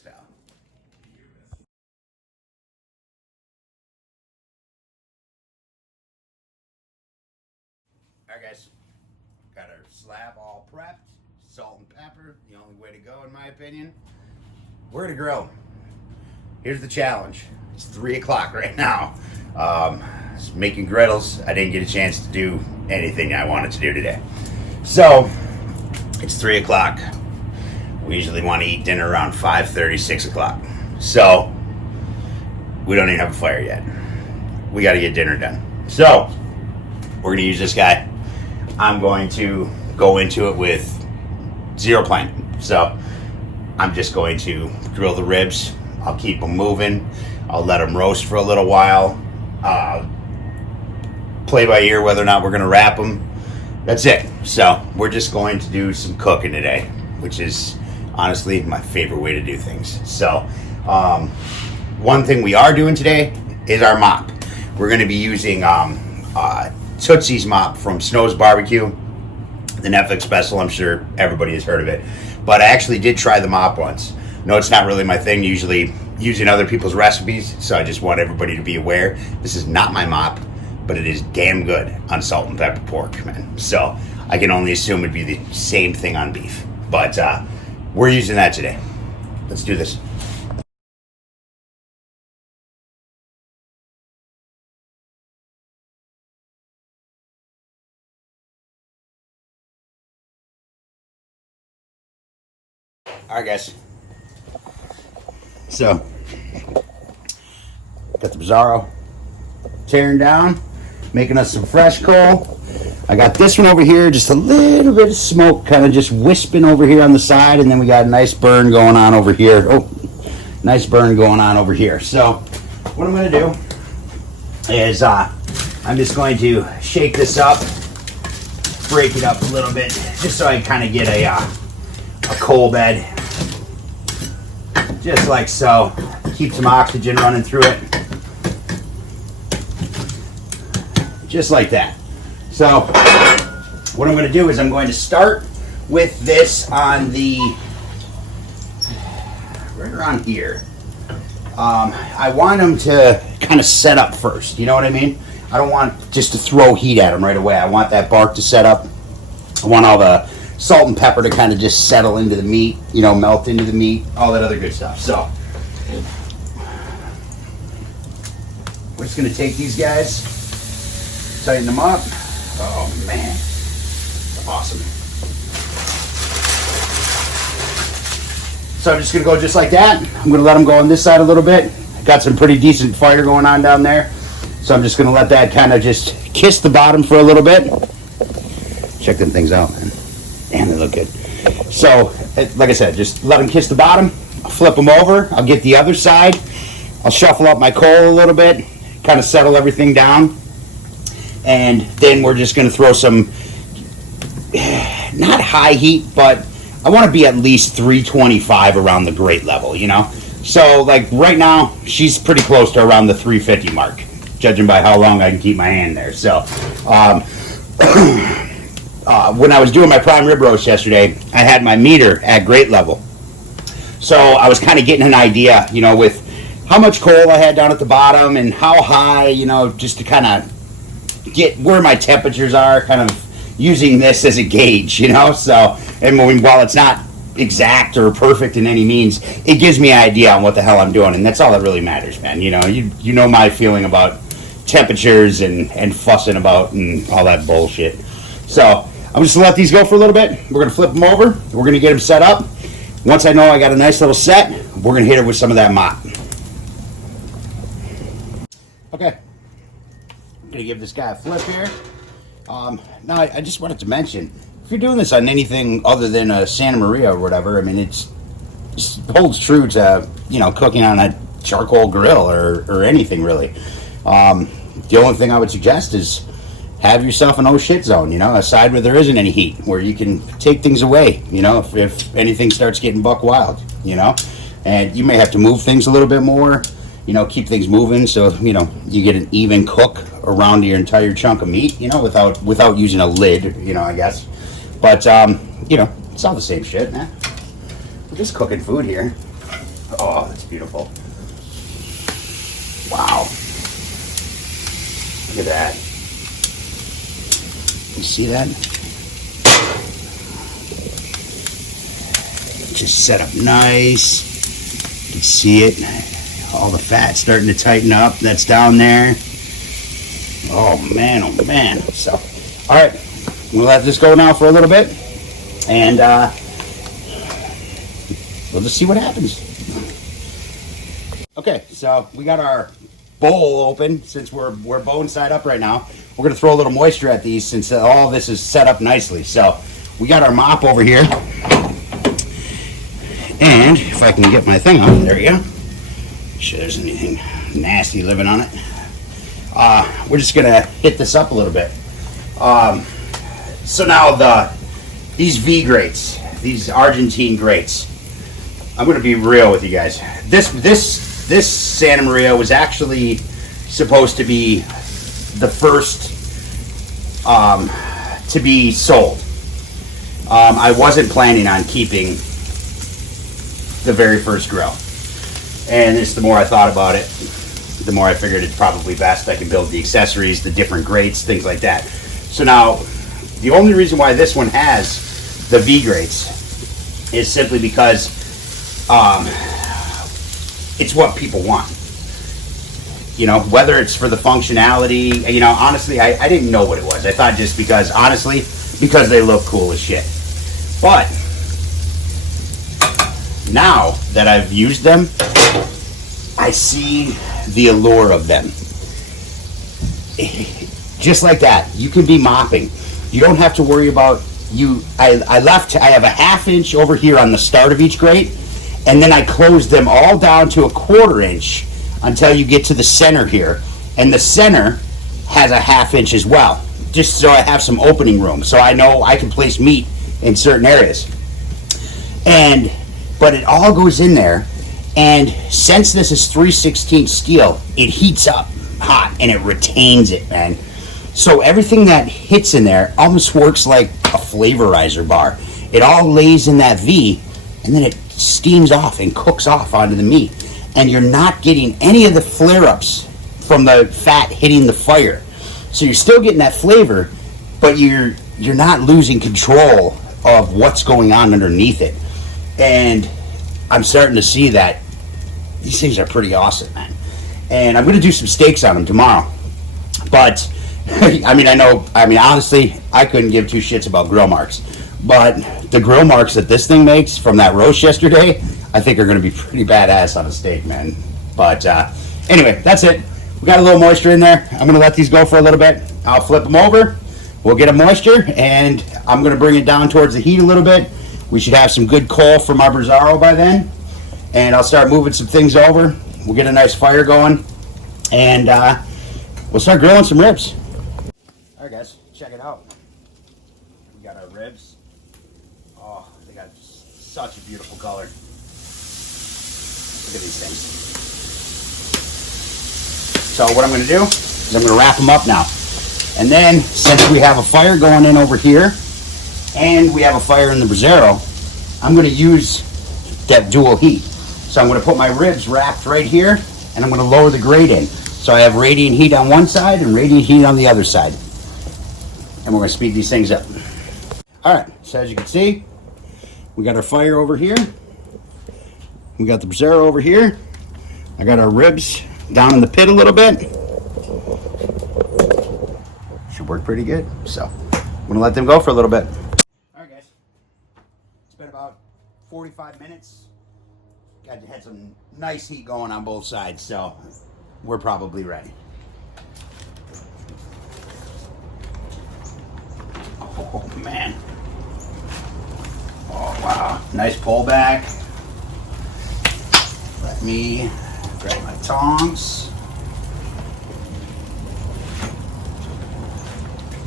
style. Alright guys, got our slab all prepped, salt and pepper, the only way to go in my opinion. We're gonna grill. Here's the challenge. It's 3 o'clock right now. Making griddles. I didn't get a chance to do anything I wanted to do today. So, it's 3 o'clock. We usually want to eat dinner around 5:30, 6 o'clock. So, we don't even have a fire yet. We got to get dinner done. So, we're going to use this guy. I'm going to go into it with zero plan. So, I'm just going to grill the ribs. I'll keep them moving. I'll let them roast for a little while. Play by ear whether or not we're going to wrap them. That's it. So, we're just going to do some cooking today, which is honestly my favorite way to do things. So, one thing we are doing today is our mop. We're going to be using Tootsie's mop from Snow's Barbecue, the Netflix special. I'm sure everybody has heard of it. But I actually did try the mop once. No, it's not really my thing, usually using other people's recipes, so I just want everybody to be aware. This is not my mop, but it is damn good on salt and pepper pork, man. So I can only assume it'd be the same thing on beef. But we're using that today. Let's do this. Alright guys. So, got the Bizarro tearing down, making us some fresh coal. I got this one over here, just a little bit of smoke kind of just wisping over here on the side, and then we got a nice burn going on over here. Oh, nice burn going on over here. So, what I'm going to do is I'm just going to shake this up, break it up a little bit, just so I kind of get a coal bed. Just like so. Keep some oxygen running through it. Just like that. So, what I'm going to do is I'm going to start with this on the, right around here. I want them to kind of set up first. You know what I mean? I don't want just to throw heat at them right away. I want that bark to set up. I want all the salt and pepper to kind of just settle into the meat, you know, melt into the meat, all that other good stuff. So, we're just going to take these guys, tighten them up. Oh, man. Awesome. So I'm just going to go just like that. I'm going to let them go on this side a little bit. Got some pretty decent fire going on down there. So I'm just going to let that kind of just kiss the bottom for a little bit. Check them things out, man. Damn, they look good. So, like I said, just let them kiss the bottom. I'll flip them over. I'll get the other side. I'll shuffle up my coal a little bit, kind of settle everything down. And then we're just going to throw some, not high heat, but I want to be at least 325 around the grate level, you know? So, like, right now, she's pretty close to around the 350 mark, judging by how long I can keep my hand there. So, when I was doing my prime rib roast yesterday, I had my meter at grate level. So I was kind of getting an idea, you know, with how much coal I had down at the bottom and how high, you know, just to kind of get where my temperatures are, kind of using this as a gauge, you know. So, and while it's not exact or perfect in any means, it gives me an idea on what the hell I'm doing, and that's all that really matters, man. You know, you know my feeling about temperatures and fussing about and all that bullshit. So I'm just going to let these go for a little bit. We're going to flip them over. We're going to get them set up. Once I know I got a nice little set, we're going to hit it with some of that mop. Okay. I'm going to give this guy a flip here. Now, I just wanted to mention, if you're doing this on anything other than a Santa Maria or whatever, I mean, it holds true to, you know, cooking on a charcoal grill or anything really. The only thing I would suggest is have yourself an oh shit zone, you know, a side where there isn't any heat, where you can take things away, you know, if anything starts getting buck wild, you know, and you may have to move things a little bit more, you know, keep things moving so, you know, you get an even cook around your entire chunk of meat, you know, without using a lid, you know, I guess. But, you know, it's all the same shit, man. We're just cooking food here. Oh, that's beautiful. Wow. Look at that. You see that? Just set up nice. You can see it. All the fat starting to tighten up. That's down there. Oh man, oh man. So, all right, we'll let this go now for a little bit, and we'll just see what happens. Okay, so we got our bowl open since we're bone side up right now. We're gonna throw a little moisture at these since all this is set up nicely. So we got our mop over here, and if I can get my thing on, there you go. Sure, there's anything nasty living on it. We're just gonna hit this up a little bit. So now these V grates, these Argentine grates. I'm gonna be real with you guys. This Santa Maria was actually supposed to be the first to be sold. I wasn't planning on keeping the very first grill, and it's the more I thought about it, the more I figured it's probably best I can build the accessories, the different grates, things like that. So now, the only reason why this one has the V grates is simply because it's what people want. You know, whether it's for the functionality, you know, honestly, I didn't know what it was. I thought just because, honestly, because they look cool as shit. But now that I've used them, I see the allure of them. Just like that, you can be mopping. You don't have to worry about I have a 1/2 inch over here on the start of each grate, and then I close them all down to a 1/4 inch until you get to the center here. And the center has a 1/2 inch as well, just so I have some opening room, so I know I can place meat in certain areas. But it all goes in there, and since this is 3/16 steel, it heats up hot and it retains it, man. So everything that hits in there almost works like a flavorizer bar. It all lays in that V, and then it steams off and cooks off onto the meat. And you're not getting any of the flare-ups from the fat hitting the fire. So you're still getting that flavor, but you're not losing control of what's going on underneath it. And I'm starting to see that these things are pretty awesome, man. And I'm going to do some steaks on them tomorrow. But, honestly, I couldn't give two shits about grill marks. But the grill marks that this thing makes from that roast yesterday, I think are going to be pretty badass on a steak, man. But anyway, that's it. We got a little moisture in there. I'm going to let these go for a little bit. I'll flip them over. We'll get a moisture, and I'm going to bring it down towards the heat a little bit. We should have some good coal from our Brazzaro by then. And I'll start moving some things over. We'll get a nice fire going, and we'll start grilling some ribs. All right, guys, check it out. We got our ribs. Oh, they got such a beautiful color. Look at these things. So what I'm going to do is I'm going to wrap them up now. And then, since we have a fire going in over here, and we have a fire in the Brazzaro, I'm going to use that dual heat. So I'm going to put my ribs wrapped right here, and I'm going to lower the grate in. So I have radiant heat on one side and radiant heat on the other side. And we're going to speed these things up. All right, so as you can see, we got our fire over here. We got the Brazzaro over here. I got our ribs down in the pit a little bit. Should work pretty good. So I'm going to let them go for a little bit. All right, guys. It's been about 45 minutes. Had some nice heat going on both sides, so we're probably ready. Oh, man. Oh, wow. Nice pullback. Let me grab my tongs.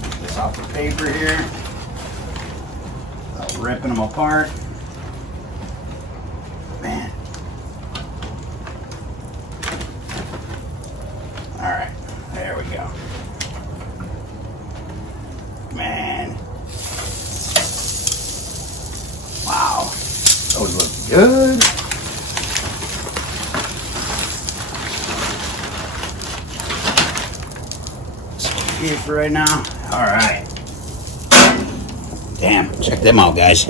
Get this off the paper here. Without ripping them apart. Man. All right, there we go. Man. Wow. Those look good. for right now. All right. Damn, check them out, guys.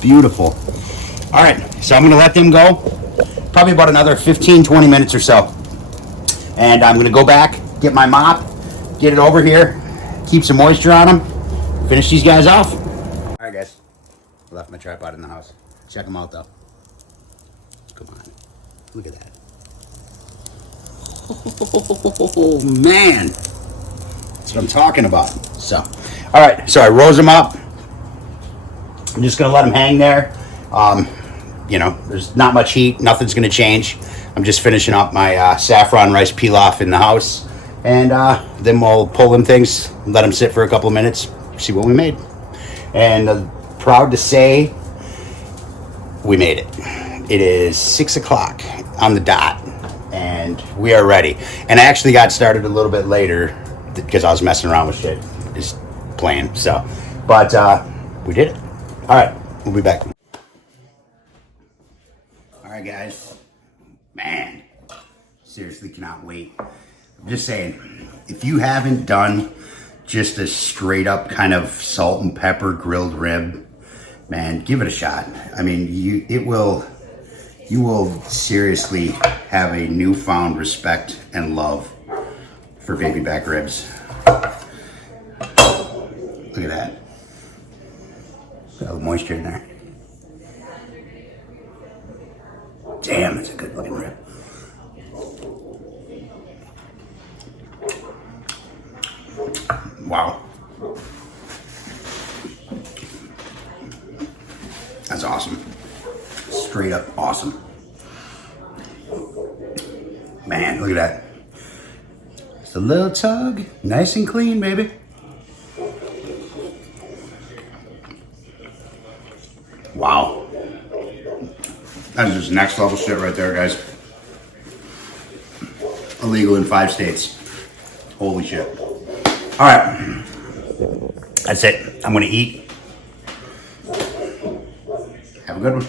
Beautiful. All right, so I'm gonna let them go. Probably about another 15, 20 minutes or so. And I'm gonna go back, get my mop, get it over here, keep some moisture on them, finish these guys off. All right, guys. I left my tripod in the house. Check them out, though. Come on. Look at that. Oh, man. That's what I'm talking about. So, all right. So I rose them up. I'm just going to let them hang there. You know, there's not much heat. Nothing's going to change. I'm just finishing up my saffron rice pilaf in the house. And then we'll pull them things, let them sit for a couple of minutes, see what we made. And proud to say we made it. It is 6 o'clock on the dot, and we are ready. And I actually got started a little bit later because I was messing around with shit, just playing. So, but we did it. All right, we'll be back. All right, guys. Man, seriously cannot wait. I'm just saying, if you haven't done just a straight up kind of salt and pepper grilled rib, man, give it a shot. I mean, you will seriously have a newfound respect and love for baby back ribs. Look at that. Got a little moisture in there. Damn, that's a good looking rib. Wow. That's awesome. Straight up awesome. Man, look at that. Just a little tug. Nice and clean, baby. Wow. That's just next level shit right there, guys. Illegal in 5 states. Holy shit. All right. That's it. I'm going to eat. Have a good one.